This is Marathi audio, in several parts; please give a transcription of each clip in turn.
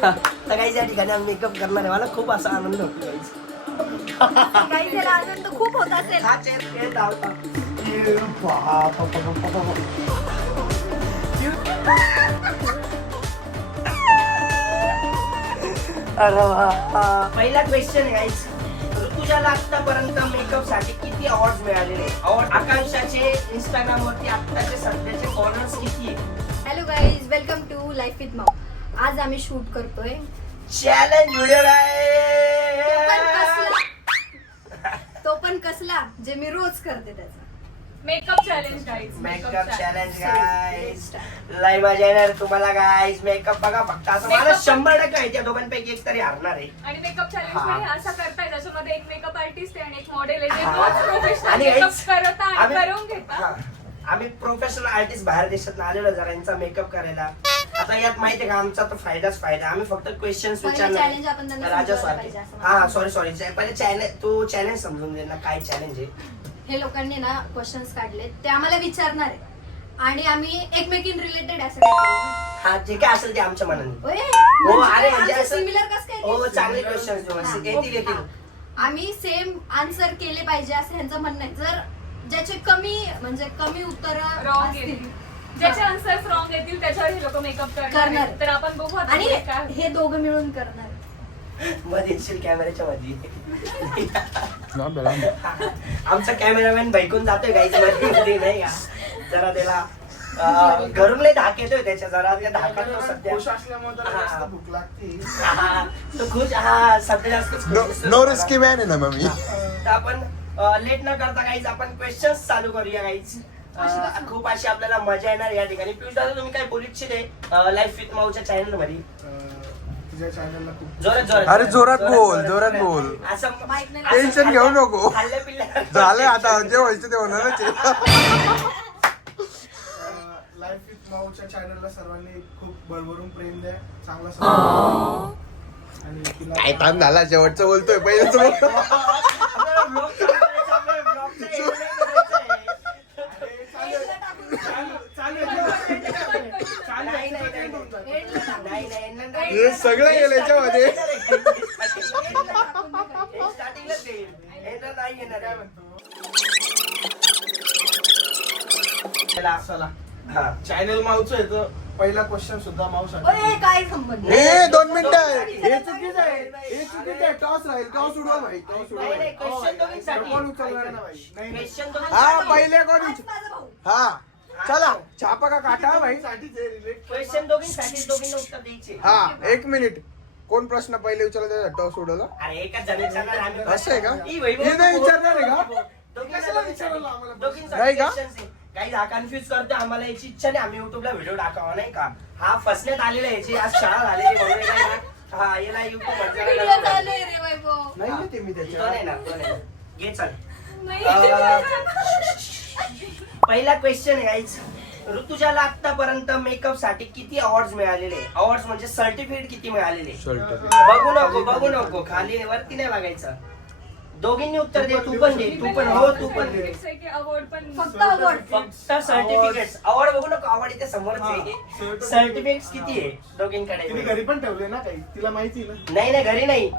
सगळ्याच या ठिकाणी आम्ही मेकअप करणार आहे. मला खूप असा आनंद होतो काही त्याला आनंद खूप होत असेल. हा चेअर खेळ धावता. अरे वा. पहिला क्वेश्चन आहे गाईज. ऋतुजाला आतापर्यंत मेकअप साठी किती अवॉर्ड मिळालेले? अवॉर्ड आकांक्षाचे इंस्टाग्राम वरती आताचे सध्याचे फॉलोअर्स किती आहे? Hello guys, welcome to life with Mau. आज आम्ही शूट करतोय चॅलेंज व्हिडिओ तो पण कसला जे मी रोज करते त्याचा makeup challenge guys. Makeup challenge guys. लय मजा येणार तुम्हाला गाईज. मेकअप बघा फक्त असं मला 100% आहे त्या दोघांपैकी एक तरी हरणार आहे. आणि मेकअप चॅलेंज हा. मध्ये असं करताय ज्याच्यामध्ये एक मेकअप आर्टिस्ट आहे आणि एक मॉडेल आहे जे हा. रोज प्रोफेशनल आणि मेकअप guys, करता आणि आम्ही- करून घेता. हा. आम्ही प्रोफेशनल आर्टिस्ट बाहेर देशात आलेलो जरा यांचा मेकअप करायला. आता यात माहिती आहे का आमचा तर फायदाच फायदा. आम्ही फक्त क्वेश्चन्स पहिलं विचारणार. challenge आपण त्यांना राजा समजवायला स्वाती. पाहिजे असं हा मला सॉरी पहिले चॅलेंज तू चॅलेंज समजून दे ना काय चॅलेंज आहे. हे लोकांनी ना क्वेश्चन्स काढले ते आम्हाला विचारणार आहे आणि आम्ही एकमेकीन रिलेटेड असं काही करू. हा जे काय असेल ते आमच्या मनाने. ओय, हो अरे आमचं म्हणजे असं similar कसं काय हो केलं? चांगले क्वेश्चन्स हा. येतील. आम्ही सेम आन्सर केले पाहिजे असं ह्यांचं म्हणणं आहे. जर ज्याचे कमी उत्तर रॉंग येतील, ज्याचे आन्सर्स रॉंग येतील त्याच्यावर हे लोक मेकअप करणार करणार. आहेत. तर आपण बघू आता आणि पुढे काय होतं. हे दोघं मिळून करणार. मध्ये येशील कॅमेऱ्याच्या मध्ये. आमचा कॅमेरामॅन भैकून जातोय गाईच मध्ये नाही का. जरा त्याला घरून लय धाक येतोय त्याच्या. जरा त्या धाकात तो सध्या खुश असल्यामुळे त्याला जास्त भूक लागते. हा, तो खुश हा सध्या जास्त नो रिस्की मॅन आहे ना मग मी. तर आपण लेट न करता गाईज आपण क्वेश्चन्स चालू करूया गाईज. खूप अशी आपल्याला मजा येणार या ठिकाणी. पियुष दादा तुम्ही काय बोलू इच्छिते लाईफ विथ माऊच्या चॅनल मध्ये? तुझ्या चॅनलला खूप जोरात अरे जोरात बोल. असं माहित नाही. टेन्शन घेऊ नको. खाल्ल्या पिल्ल्या झालं आता जे व्हायचं ते होणारच आहे. लाईफ विथ माऊच्या चॅनलला सर्वांनी खूप भरभरून प्रेम द्या. चांगला सपोर्ट. आणि तिला काय ताण झाला शेवटचं बोलतोय पहिलेच बोलतो. हे सगळं गेलं याच्यामध्ये. चला चॅनल माऊचं आहे तर पहिला क्वेश्चन सुद्धा माऊसाठी. ओय, काय संबंध? ए 2 मिनिटं. हे चुकीचं आहे. हे चुकीचं आहे. टॉस राहील. टॉस उडवा भाई. टॉस उडवा. नाही, question दोघींसाठी. कोण उचलणार ना भाई. नाही नाही. हा पहिले कोण आज माझा भाऊ. हा चला छापा का काटा भाई. साठीच आहे relate. क्वेश्चन दोघींसाठी दोघींना उत्तर द्यायचे. हा 1 मिनिट. कोण प्रश्न पहिले विचारला त्याचा टॉस उडवला. अरे एकच जण विचारणार आम्ही. असं आहे का? ही वैभव हे नाही विचारणार आहे का? कशाला विचारलं आम्हाला? नाही का? काही हा कन्फ्युज करतो आम्हाला. याची इच्छा नाही आम्ही युट्यूबला व्हिडिओ टाकावा नाही का. हा फसण्यात आलेला आहे. याची आज शाळा झालेली म्हणून याला आहे ना, हा याला व्हिडिओ युट्यूब चालू आहे रे वैभव. नाही ना ते मी तो त्याच्या नाही ना तो नाही. घे चल. नाही. पहिला क्वेश्चन आहे गाईज. ऋतुजाला आतापर्यंत मेकअप साठी किती अवॉर्ड मिळालेले? अवॉर्ड म्हणजे सर्टिफिकेट किती मिळालेले? बघू नको खाली वरती नाही बघायचं. दोघींनी उत्तर दे. तू पण दे. तू पण हो तू पण दे. अवॉर्ड पण फक्त award. फक्त सर्टिफिकेट्स. अवॉर्ड बघू नको. अवॉर्ड इथे समोरच आहे. सर्टिफिकेट किती आहे तिने दोघींकडे? घरी पण ठेवले ना काही. तिला माहिती ना. नाही घरी नाही.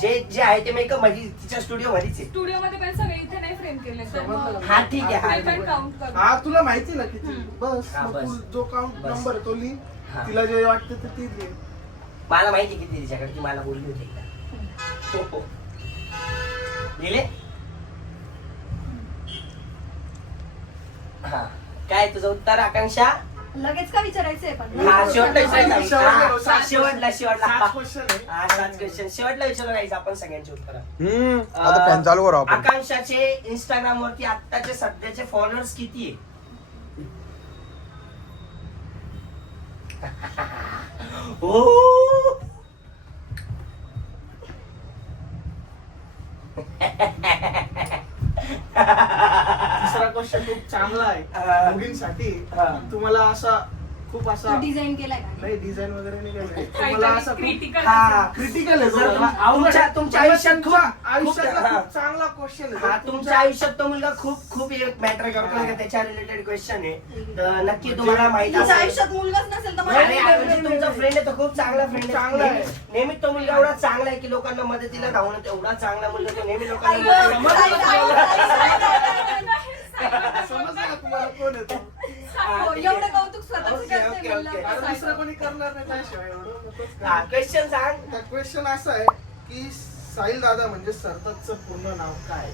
जे आहे ते मेकअप मध्ये तिच्या स्टुडिओ मध्येच आहे. स्टुडिओ मध्ये पण सगळे इथे नाही फ्रेम केले तर मग हा ठीक आहे. हा ते ठीक पण आहे. काउंट करू. हा तुला माहिती ना किती. बस हा, मग बस. तू जो काउंट बस. नंबर आहे तो लिही. हा. तिला जे वाटतं ते तीच घे. मला माहिती किती तिच्याकडे. ती मला बोलली होती एकदा. हो. गेले. हा काय तुझं उत्तर आकांक्षा? लगेच का विचारायचंय पण? हा शेवटला शेवटला, विचारायचं. शेवटला सात क्वेश्चन आहे. हा 7 क्वेश्चन शेवटला विचारायचं आपण सगळ्यांची उत्तर. आता फॅन चालू करू आपण. आकांक्षाचे इंस्टाग्राम वरती आत्ताचे सध्याचे फॉलोअर्स किती आहे? ओ तिसरा क्वेश्चन खूप चांगला आहे मुलींसाठी. हा. तुम्हाला असा खूप असा डिझाईन केलाय का नाही डिझाईन वगैरे नाही केलंय. काहीतरी मला असं critical हा क्रिटिकल आहे जर जरा. तुमच्या आयुष्यात खूप आयुष्यातला हा. खूप चांगला क्वेश्चन हा तुमच्या आयुष्यात तो मुलगा खूप खूप एक मॅटर करतो का त्याच्या रिलेटेड क्वेश्चन आहे तर नक्की तुम्हाला माहित तुझ्या असेल आयुष्यात मुलगाच नसेल तर आणि मला म्हणजे तुमचा फ्रेंड आहे तो खूप चांगला फ्रेंड चांगला आहे. नेहमी तो मुलगा एवढा चांगला आहे की लोकांना मदतीला धावून एवढा चांगला मुलगा तो नेहमी आई लोकांना गं, आई गं, समजलं का तुम्हाला कोण येतो हो, एवढं कौतुक स्वतःच ओके, करते ओके, म्हणलं ओके. कसं कारण दुसरं आहे? कोणी करणार नाही त्याशिवाय एवढं नकोच हा करा. क्वेश्चन सांग क्वेश्चन असा आहे की साहिल दादा म्हणजे सरताजचं पूर्ण नाव काय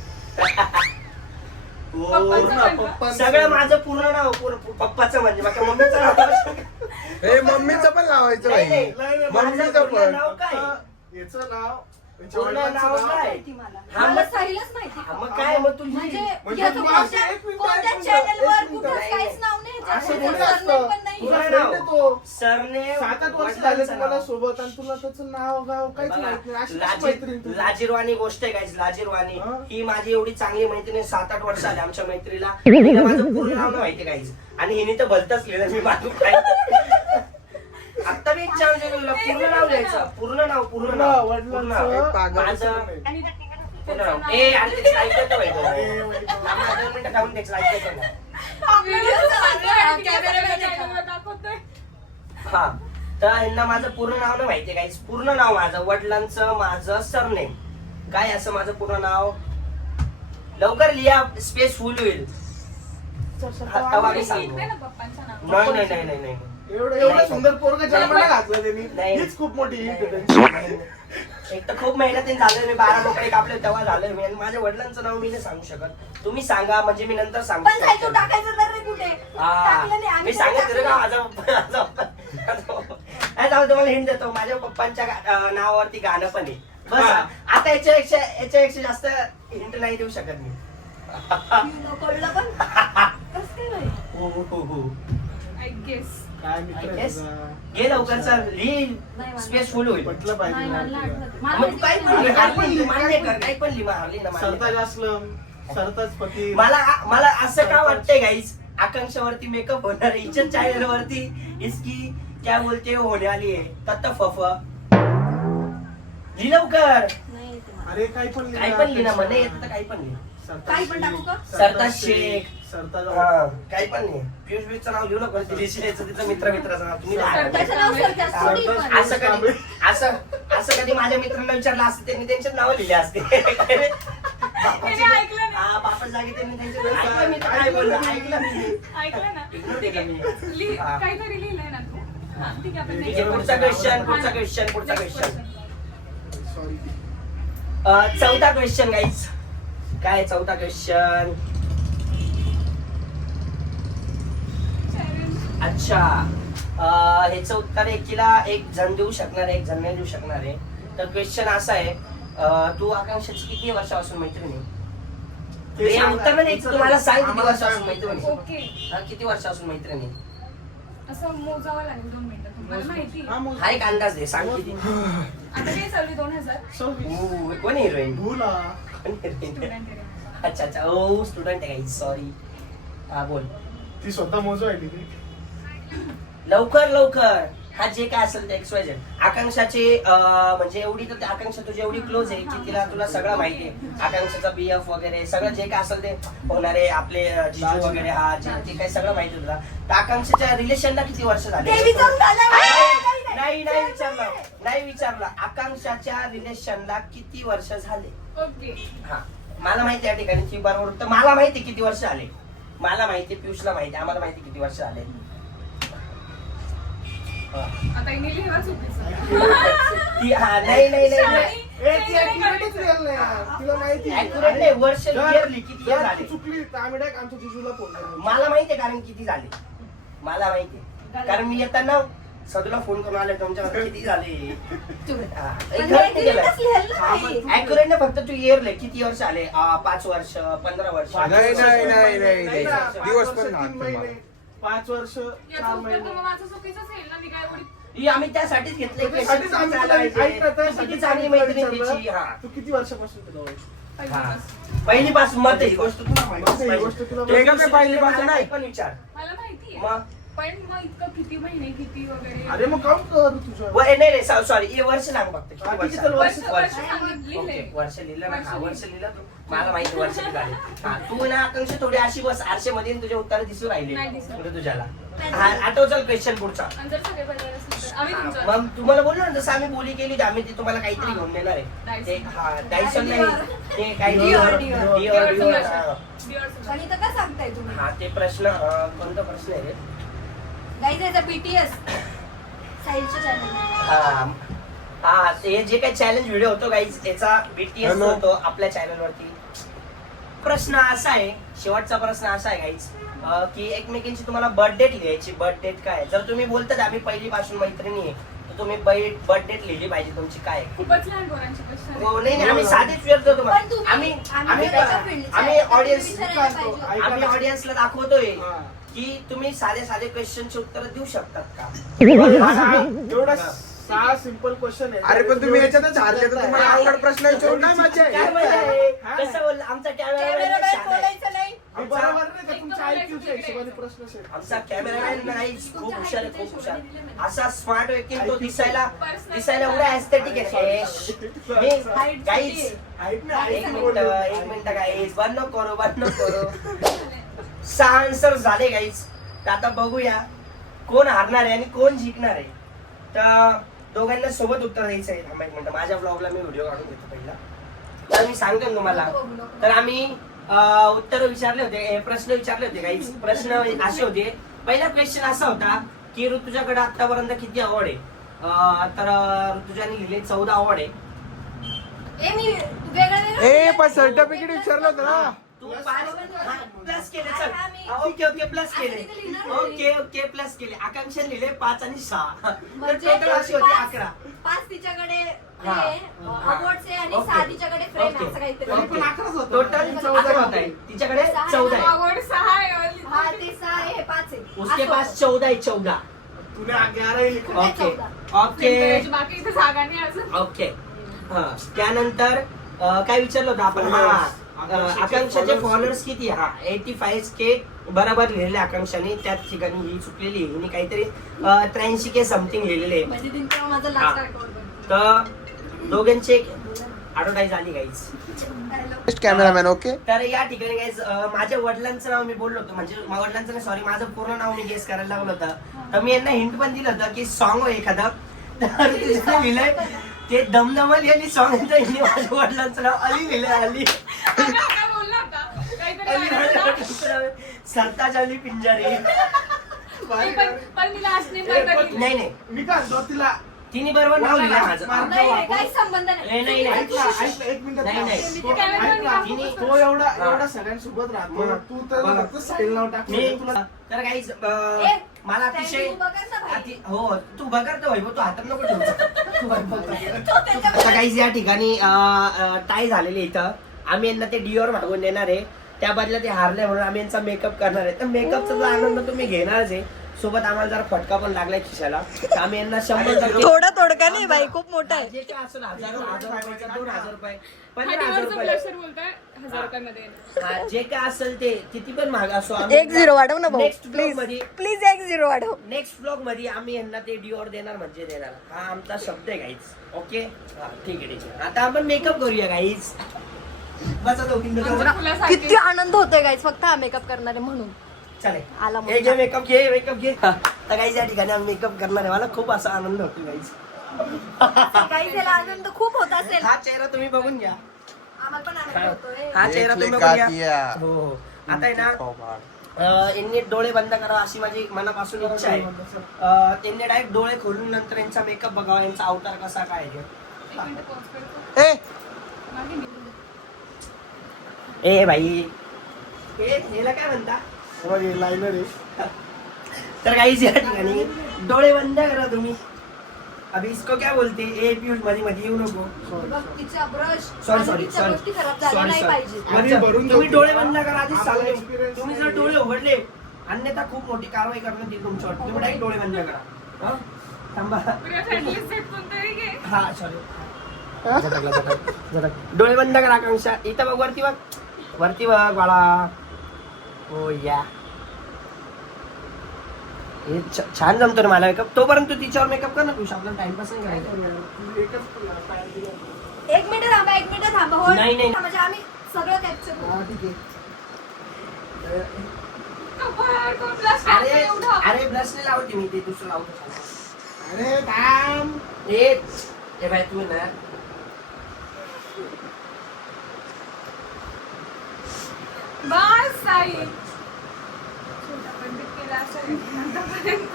पप्पांचं पण का? पप्पांचं. सगळं माझं पूर्ण नाव पप्पाचं म्हणजे माझ्या मम्मीचं नाव हे मम्मीचं पण लावायचं नाही, भाई. नाही. नाही, नाही, मम्मीचं माझं पूर्ण पण. नाव काय आता याचं नाव याच्या पूर्ण वडिलांचं नाव नाव काय? माहिती मला. हा, मला मग- साहिलच माहिती हा, मग काय मग तुझी म्हणजे म्हणजे याचं तुम्ही कोणत्या असं एक मिनिट, कोणत्या एक मिनिट, चॅनलवर एक मिनिट. कुठंच काहीच नाव नाही असं त्याचं थोडी सरनेम असतं. पण नाही तुझा पूर्ण friend नाव. आहे तो. सरने 7-8 वर्ष झाले तुम्हाला सोबत आणि तुला त्याचं नाव गाव काहीच माहित नाही अशी कशी मैत्रीण तुझी? लाजीरवाणी गोष्ट आहे काय लाजीरवाणी हा. ही माझी एवढी चांगली मैत्रीण 7-8 वर्ष आली आमच्या मैत्रीला हिला माझं पूर्ण नाव नाही माहिती काहीच आणि हिने तर भलतच लिहिलं मी माझं काय आता मी एक चान्स दिला पूर्ण नाव लिहायचं पूर्ण नाव पूर्ण नाव पूर्ण नाव. वडिलांचं पागल. माझं आणि पूर्ण नाव ए आणि ते ऐकतो ए, वैभव. माझं 2 मिनिटं थांबून त्याचं ऐकतो ना व्हिडिओ चालू आहे आणि कॅमेरामॅन कॅमेरामॅन आहे का? चॅनलवर दाखवतोय. हा तर यांना माझं पूर्ण नाव नाही माहितीये काहीच पूर्ण नाव माझं वडिलांचं माझं सरनेम काय असं माझं पूर्ण नाव लवकर लिहा स्पेस फुल होईल आता वागे तुम्ही सांगू लिहिलंय ना पप्पांचं नाव. नाही एवढं सुंदर पोरग जन्माला घातलं त्यांनी नाही. हीच खूप मोठी हिट आहे त्यांची. एक तर खूप मेहनतीने झालं मी 12 बोकडे कापले तेव्हा झालं मी आणि माझ्या वडिलांचं नाव मी नाही सांगू शकत तुम्ही सांगा म्हणजे मी नंतर सांगू पण साहिल तू शकतो. टाकायचं तर रे कुठे टाकलं नाही हा आम्ही मी तरी सांगितलं टाकलं. का माझं तुम्हाला हिंट देतो माझ्या पप्पांच्या नावावरती गाणं पण आहे बस हा. आता याच्यापेक्षा जास्त हिंट नाही देऊ शकत मी कळलं पण कसं काय नाही? हो I guess. काय मित्र आहे Yes. तुझा? घे लवकर सर लिही नाही, मला- स्पेस फुल होईल पटलं पाहिजे नाही, ना मला तुला. आठवत. मला मग तू काय पण लिही, काय पण लिही, मान्य कर, काय पण लिही, मारली ना, मान्य सरताज कर. असलम सरताज फकीर मला असं का वाटतंय गाईज आकांक्षावरती मेकअप होणार आहे हिच्या चॅनल वरती इसकी क्या बोलते होने वाली है तत्त फफ लिही लवकर नाही येते मला. अरे काही पण लिहा. काय पण लिही ना म्हणे येतं तर काही पण लिही सरताज काही पण टाकू का? सरताज शेख. सरताज हा, काही पण नाही पियुष बीचं नाव लिहू नका दिलीशीचं तिचं मित्राचं नाव तुम्ही लिहा. त्याचं नाव सरत्या सोडी पण. असं कधी असं कधी माझ्या मित्रांना विचारलं असतं त्यांनी त्यांचे नाव लिहिले असते त्याने ऐकलं नाही. हा बापा जागे त्यांनी त्यांचे ऐकलं मी तर काय बोललो ऐकलं मी ऐकलं ना? Ignore ठीक केलं आहे. मी. हा. काहीतरी लिहिलंय ना तू? हा, ठीक आहे, आपण ठीक next आहे, पुढचा question, पुढचा question, पुढचा Next question. सॉरी चौथा क्वेश्चन गाईज काय चौथा क्वेश्चन अच्छा ह्याचं उत्तर एकीला एक जण देऊ शकणार आहे एक जण नाही देऊ शकणार आहे तर क्वेश्चन असा आहे तू आकांक्षाची किती वर्षापासून मैत्रीण आहे हे उत्तर नाही तुम्हाला सांग किती वर्षापासून मैत्रीण आहे ओके. हा, किती वर्षापासून मैत्रीण आहे असं मोजावं लागेल 2 मिनिटं तुम्हाला माहिती आहे? हा मग हा एक अंदाज दे सांग किती आता काय चालू आहे 2000 सव्वीस. कोण हिरोईन भूला स्टुडंट आहे. अच्छा अच्छा ओ स्टुडंट आहे गाईज सॉरी हा बोल ती स्वतः मोजू आहे ती लवकर लवकर हा जे काय असेल ते XYZ आकांक्षाचे म्हणजे एवढी तर आकांक्षा तुझी एवढी क्लोज आहे की तिला तुला सगळं माहिती आहे आकांक्षाचा BF वगैरे सगळं जे काय असेल ते होणारे आपले जिजू वगैरे हा जे ते काही सगळं माहिती आहे तुला तर आकांक्षाच्या रिलेशनला किती वर्ष झाले ते विचारून झालं. नाही विचारलं आकांक्षाच्या रिलेशनला किती वर्ष झाले ओके. हा मला माहिती आहे या ठिकाणी ती बरोबर तर मला माहिती किती वर्ष झाले मला माहिती पियुषला माहिती आम्हाला माहिती किती वर्ष झाले आता इने लिहिलं चुकीचं. ती हा नाही शाळी. ए, ती accurate real नाही यार. तिला माहिती आहे. Accurate नाही, वर्ष जर- yearly किती year जर झाले. ती चुकली तर आम्ही direct आमच्या जिजूला फोन करू. मला माहितीये कारण किती झाले मला माहितीये कारण मी येताना सदूला फोन करून आले तुमच्या किती झाले पण हे accurate लिहायला नाही. ऍक्युरेट ना फक्त तू इयर ले किती वर्ष आले 5 वर्ष 15 वर्ष नाही, नाही, नाही, नाही नाही. ना, दिवस 5 पण वर्ष, नाही 3 महिने, 5 वर्ष याचं 4 उत्तर महिने तर मग माझं चुकीचंच येईल ना मी काय एवढी ही आम्ही त्यासाठीच घेतले त्यासाठीच आम्ही तुला ऐक ना, त्यासाठी किती चांगली मैत्रीण तिची हा तू किती वर्षापासून तुला ओळखते? पहिल्यापासून. पहिलीपासून मत ही गोष्ट तुला मग ही गोष्ट तुला ते का ते पहिलीपासून नाही? पण विचार मला माहिती आहे. मग पण मग इतकं किती महिने किती वगैरे अरे मग काम कर तुझं नाही सॉरी हे वर्ष सांग फक्त किती हा, वर्ष किती तर वर्ष वर्ष सांगितलेलं ओके आहे. वर्ष लिहिलं ना हा वर्ष वर्ष लिहिलं तू मला माहिती वर्ष लिहिलं हा तू ना आकांक्षा थोडी अशी बस आरशे मध्ये तुझे उत्तर दिसू राहिले नाही दिसत. पुढे तुझ्याला हा आठव चल क्वेश्चन पुढचा आणि जर सगळे बरोबर असले तर आम्ही तुमचं मग तुम्हाला बोललो ना जसं आम्ही बोली केली होती, आम्ही ती तुम्हाला काहीतरी घेऊन देणार आहे Dyson. ते हा डायसन नाही ते काय Dior, Dior, Dior. Dior, Dior, हा. पण इथं काय सांगताय तुम्ही हा ते प्रश्न कोणता प्रश्न आहे रे गाईज याचा बीटीएस साहिलच्या चॅनल हा हा हे जे काही चॅलेंज व्हिडिओ होतो गाईज याचा बीटीएस Hello. होतो आपल्या चॅनल वरती प्रश्न असा आहे शेवटचा प्रश्न असा आहे गाईज की एकमेकींची तुम्हाला बर्थ डेट लिहायची बर्थ डेट काय आहे? जर तुम्ही बोलतात आम्ही पहिलीपासून मैत्रिणी आहे तर तुम्ही बर्थ डेट लिहिली पाहिजे तुमची काय आहे. खूपच लहान पोरांची प्रश्न हो नाही आम्ही साधीच विचारतो पण तुम्हाला तुम्ही आम्ही आम्ही आम्ही ऑडियन्स विचारायला पाहिजे. आम्ही ऑडियन्सला दाखवतोय हा. की तुम्ही साधे साधे क्वेश्चनचे उत्तर देऊ शकतात का एवढा 6 सिंपल क्वेश्चन आहे अरे पण तुम्ही याच्यातच हारले तर तुम्हाला अवघड प्रश्न विचारून काय मजा काय आहे मजा आहे हा. कसं बोललं आमचा कॅमेरामॅन कॅमेरामॅन बोलायचं नाही मी बरोबर नाही का तुमच्या IQ च्या हिशोबाने प्रश्न सेट आमचा कॅमेरामॅन नाही खूप हुशार आहे खूप हुशार असा स्मार्ट व्यक्ती तो दिसायला एवढा ऍस्थेटिक आहे गाईज एक मिनिट गाईज बंद करो 6 आन्सर झाले गाईज तर आता बघूया कोण हारणार आहे आणि कोण जिंकणार आहे तर दोघांना सोबत उत्तर द्यायचं आहे थांबा एक मिनिट माझ्या ब्लॉगला मी व्हिडिओ काढून घेतो पहिला तर मी सांगतो ना तुम्हाला तर आम्ही उत्तर विचारले होते प्रश्न विचारले होते काही प्रश्न असे होते पहिला क्वेश्चन असा होता की ऋतुजाकडे आतापर्यंत किती अवॉर्ड आहे तर ऋतुजाने लिहिले 14 अवॉर्ड आहे ए मी वेगळं ए पण सर्टिफिकेट विचारलं होतं ना तू प्लस केले चल हा, मी- ओके प्लस केले असं तिथे लिहिणार ओके प्लस केले आकांक्षा लिहिले 5 आणि 6 तर म्हणजे टोटल अशी होती 11 पाच तिच्याकडे हा. अवॉर्ड्स आहे आणि ओके. 6 तिच्याकडे फ्रेम ओके. असं काहीतरी तरी पण 11च होतं. टोटल 14 होत आहे तिच्याकडे 14 आहे आवड 6 आहे हा ते 6 आहे 5 आहे उसके असं. पास 14 है 14 तूने 11 ही लिखा ओके 14. ओके बाकी इथे जागा नाही अजून ओके हा त्यानंतर काय विचारलं होतं आपण आकांक्षाचे फॉलोअर्स किती हा 85K बरोबर लिहिलेले आकांक्षाने त्याच ठिकाणी ही चुकलेली आहे हिने काहीतरी 83K समथिंग लिहिलेले आहे म्हणजे दिन तेव्हा माझं हा. लास्ट रेकॉर्ड तर दोघांचे ऍडव्हर्टाईज आली गाईज कॅमेरामॅन ओके तर या ठिकाणी गाईज माझ्या वडिलांचं नाव मी बोललो होतो म्हणजे वडिलांचं नाही सॉरी माझं पूर्ण नाव मी गेस करायला लागलं होतं तर मी यांना हिंट पण दिलं होतं की सॉन्ग हो एखादं तर तिथे लिहिलंय ते दमदमल यांनी सॉन्ग माझ्या वडिलांचं नाव अली लिहिलंय अली काय बोलला होता काहीतरी सरताज अली पिंजारी पण मी लास्ट नेम बरोबर नाही मी काय म्हणतो तिला तिने बरोबर नाव लिहिलंय माझं नाही नाही, काही संबंध नाही, नाही नाही. ऐकला एक मिनिट नाही, नाही. ऐकला तो एवढा सगळ्यांसोबत राहतो हा. तू तर बघा. फक्त साईड नाव टाकलं मी तुला तर काहीच ए, मला अतिशय तू बघा ना भाई. हो तू बघा वैभव तू हातात नको ठेवू तू बघ. तो त्याच्यामध्ये- आता काहीच या ठिकाणी टाय झालेली इथं आम्ही यांना ते डिओर मागून देणार आहे त्या बदल्यात ते हारले म्हणून आम्ही यांचा मेकअप करणार आहे तर मेकअपचा जो आनंद तुम्ही घेणारच आहे सोबत आम्हाला जरा फटका पण लागलाय खिशाला तर आम्ही यांना 100% थोडा तोडका नाही बाई खूप मोठा आहे जे काय असेल 1000 रुपयाचा 2000 रुपये हा 15,000 डिवोर्सचा रुपये ब्लशर बोलताय 1000 रुपयामध्ये येणार. हा, जे काय असेल ते किती पण महाग असो 1-0 वाढव ना भाऊ नेक्स्ट ब्लॉग प्लीज मध्ये प्लीज 1-0 वाढव नेक्स्ट ब्लॉग मध्ये आम्ही यांना ते डिओर देणार म्हणजे देणार हा आमचा शब्द आहे गाईज ओके हा, ठीक आहे आता आपण मेकअप करूया गाईज बसा दोघींना आमच्या फुलासारखे. किती आनंद होतोय गाईज फक्त हा मेकअप करणारे म्हणून चालेल आला हे घे मेकअप घे तर गाईज या ठिकाणी आम्ही मेकअप करणार आहे मला खूप असा आनंद होतो गाईज काही त्याला आनंद खूप होत असेल हा चेहरा तुम्ही बघून घ्या आम्हाला पण आनंद होतोय हा चेहरा तुम्ही देखने बघून का घ्या किया. हो हो आता आहे ना यांनी डोळे बंद करा अशी माझी मनापासून इच्छा आहे त्यांनी डायरेक्ट डोळे खोलून नंतर यांचा मेकअप बघावा यांचा अवतार कसा काय आहे एक मिनिट pause करतो. ए मागे मी. ए भाई हेला काय म्हणता लायनर आहे तर काही या ठिकाणी डोळे बंद करा तुम्ही अभी इसको क्या बोलते ए पीयूष मध्ये येऊ नको बघ तिचा ब्रश सॉरी गोष्टी खराब झाल्या नाही पाहिजे आधी भरून तुम्ही जाऊ. डोळे बंद करा आधीच आम्हाला सांगतो experience तुम्ही जर नाही. डोळे उघडले अन्यथा खूप मोठी कारवाई करण्यात येईल तुमच्यावर तुम्ही डायरेक्ट डोळे बंद करा हा? थांबा प्रिया friendly set कोणतरी घे. हा सॉरी डोळे बंद करा आकांक्षा इथं बघ वरती बघ बाळा हो या हे छान जमतो रे मला मेकअप. तोपर्यंत तू तिच्यावर मेकअप कर ना तू, आपला टाइमपास नाही करायचा. एक मिनिट थांबा हो. नाही, नाही. म्हणजे आम्ही सगळं कॅप्चर करू. हा ठीक आहे. अरे अरे ब्रश नाही लावते मी, ते दुसरं लावतो. अरे थांब. हे बाय तू ना बस साई. छोटा पंडित केला असेल आतापर्यंत.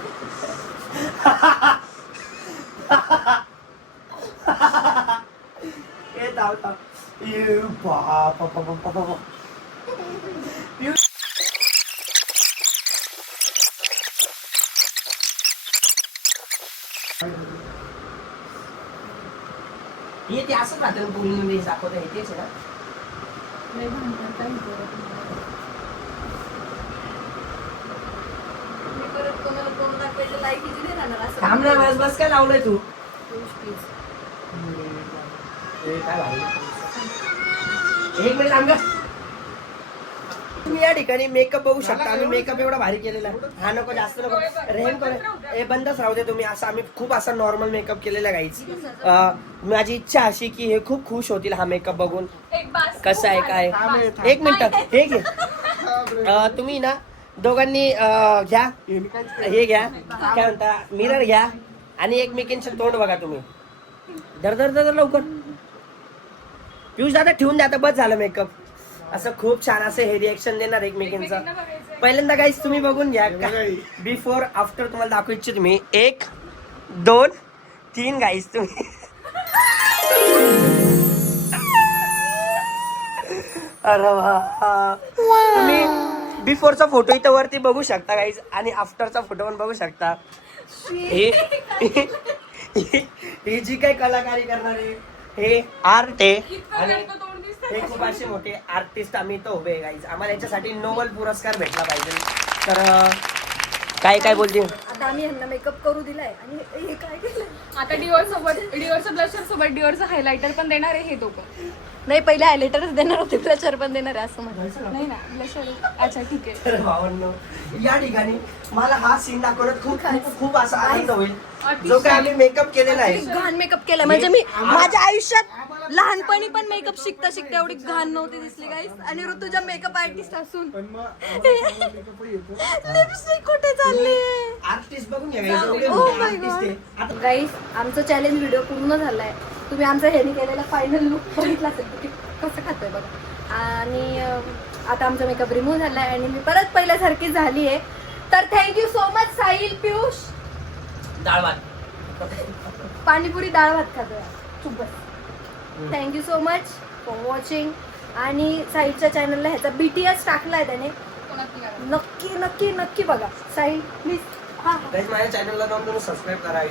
हे धाव धाव. ये बाप बाप बाप बाप बाप. हे ते असं राहतं पूर्ण दाखवत आहे तेच आहे ना. मी परत कोणाला तोंड दाखवायचं लायकीची नाही राहणार असं. थांब ना, बस बस काय लावलंय तू. Please. हे काय भारी. एक मिनिट थांब गं. तुम्ही या ठिकाणी मेकअप बघू शकता. आम्ही मेकअप एवढा भारी केलेला आहे. हा नको जास्त नको. रेम करू. हे बंदच राहू दे तुम्ही. असं आम्ही खूप असा नॉर्मल मेकअप केलेला गाईच. माझी इच्छा अशी की हे खूप खुश होतील हा मेकअप बघून. एक बास. कसं आहे काय. एक मिनिट हे घे. तुम्ही ना दोघांनी घ्या, हे घ्या, काय म्हणता मिरर घ्या आणि एकमेकींचं तोंड बघा तुम्ही. धर धर धर लवकर. पियुष दादा ठेवून द्या आता, बस झालं मेकअप. असं खूप छान असं हे रिएक्शन देणार एकमेकींचं. पहिल्यांदा गाईस तुम्ही बघून घ्या. बिफोर आफ्टर तुम्हाला दाखवू इच्छित मी. 1 2 3 गाईस तुम्ही. अरे वा. तुम्ही बिफोरचा फोटो इथं वरती बघू शकता गाईज आणि आफ्टरचा फोटो पण बघू शकता. ही जी काही कलाकारी करणारी हे आर्ट आहे आणि हे खूप असे मोठे आर्टिस्ट आम्ही इथं उभे आहे गाईज. आम्हाला याच्यासाठी नोबेल पुरस्कार भेटला पाहिजे. तर काय बोलते. आता आम्ही यांना मेकअप करू दिलाय आणि हे काय केलं. आता डिओरचं ब्लशर सोबत डिओरचं हायलायटर पण देणार आहे हे दोघं. नाही पहिले हायलायटरच देणार होते, ब्लशर पण देणार आहे असं म्हणायचं. नाही ना ब्लशर. अच्छा ठीक आहे. तर भावांनो या ठिकाणी मला हा सीन दाखवण्यात खूप खूप खूप असा आनंद होईल. जो काय आम्ही मेकअप केलेला आहे. घाण मेकअप केलाय म्हणजे मी माझ्या आयुष्यात लहानपणी पण मेकअप शिकता एवढी घाण नव्हती दिसली गाईस. आणि ऋतुजा मेकअप आर्टिस्ट असून पण मग आम्हाला मेकअप येतो. लिपस्टिक कुठे चालली. आर्टिस्ट बघून घ्या guys, एवढे Oh मोठे my artist God. आहे. आता गाईस आमचं चॅलेंज व्हिडिओ पूर्ण झालाय. तुम्ही आमचा ह्यानी केलेला फायनल लुक बघितला असेल की कसं खातोय बघा. आणि आता आमचा मेकअप रिमूव्ह झालाय आणि मी परत पहिल्यासारखी झाली आहे. तर thank you so much Sahil, Piyush. डाळ भात. पाणीपुरी डाळ भात खातोय. चुप बस. Thank you so much for watching. आणि साहिलच्या चॅनलला ह्याचा BTS टाकलाय त्याने. नक्की नक्की नक्की बघा. साहिल प्लीज. हा Guys, माझ्या चॅनलला जाऊन तुम्ही सबस्क्राईब करा.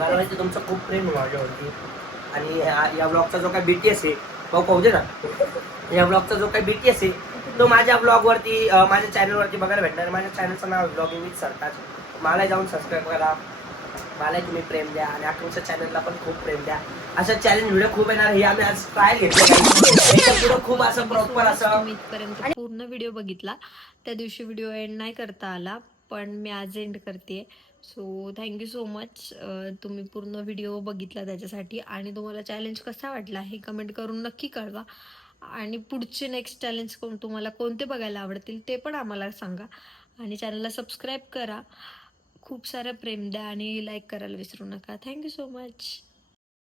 मला माहिती तुमचं खूप प्रेम आहे माझ्यावरती. आणि या ब्लॉगचा जो काय BTS आहे पाहू दे ना. या ब्लॉगचा जो काय BTS आहे तो माझ्या ब्लॉगवरती माझ्या चॅनलवरती बघायला भेटणार. माझ्या चॅनलचं नाव ब्लॉगिंग विथ सरताज. मला जाऊन सबस्क्राईब करा. मला तुम्ही प्रेम द्या आणि अकरूच्या चॅनलला पण खूप प्रेम द्या. अशा चॅलेंज व्हिडिओ खूप येणार. हे आम्ही आज ट्रायल घेतलं. खूप असं प्रॉपर असं. मी इथपर्यंत पूर्ण व्हिडिओ बघितला. त्या दिवशी व्हिडिओ एंड नाही करता आला पण मी आज एंड करते. So thank you so much. तुम्ही पूर्ण व्हिडिओ बघितला त्याच्यासाठी. आणि तुम्हाला चॅलेंज कसा वाटला हे कमेंट करून नक्की कळवा. आणि पुढचे नेक्स्ट चॅलेंज तुम्हाला कोणते बघायला आवडतील ते पण आम्हाला सांगा. आणि चॅनलला सबस्क्राईब करा. खूप सारं प्रेम द्या आणि लाईक करायला विसरू नका. Thank you so much.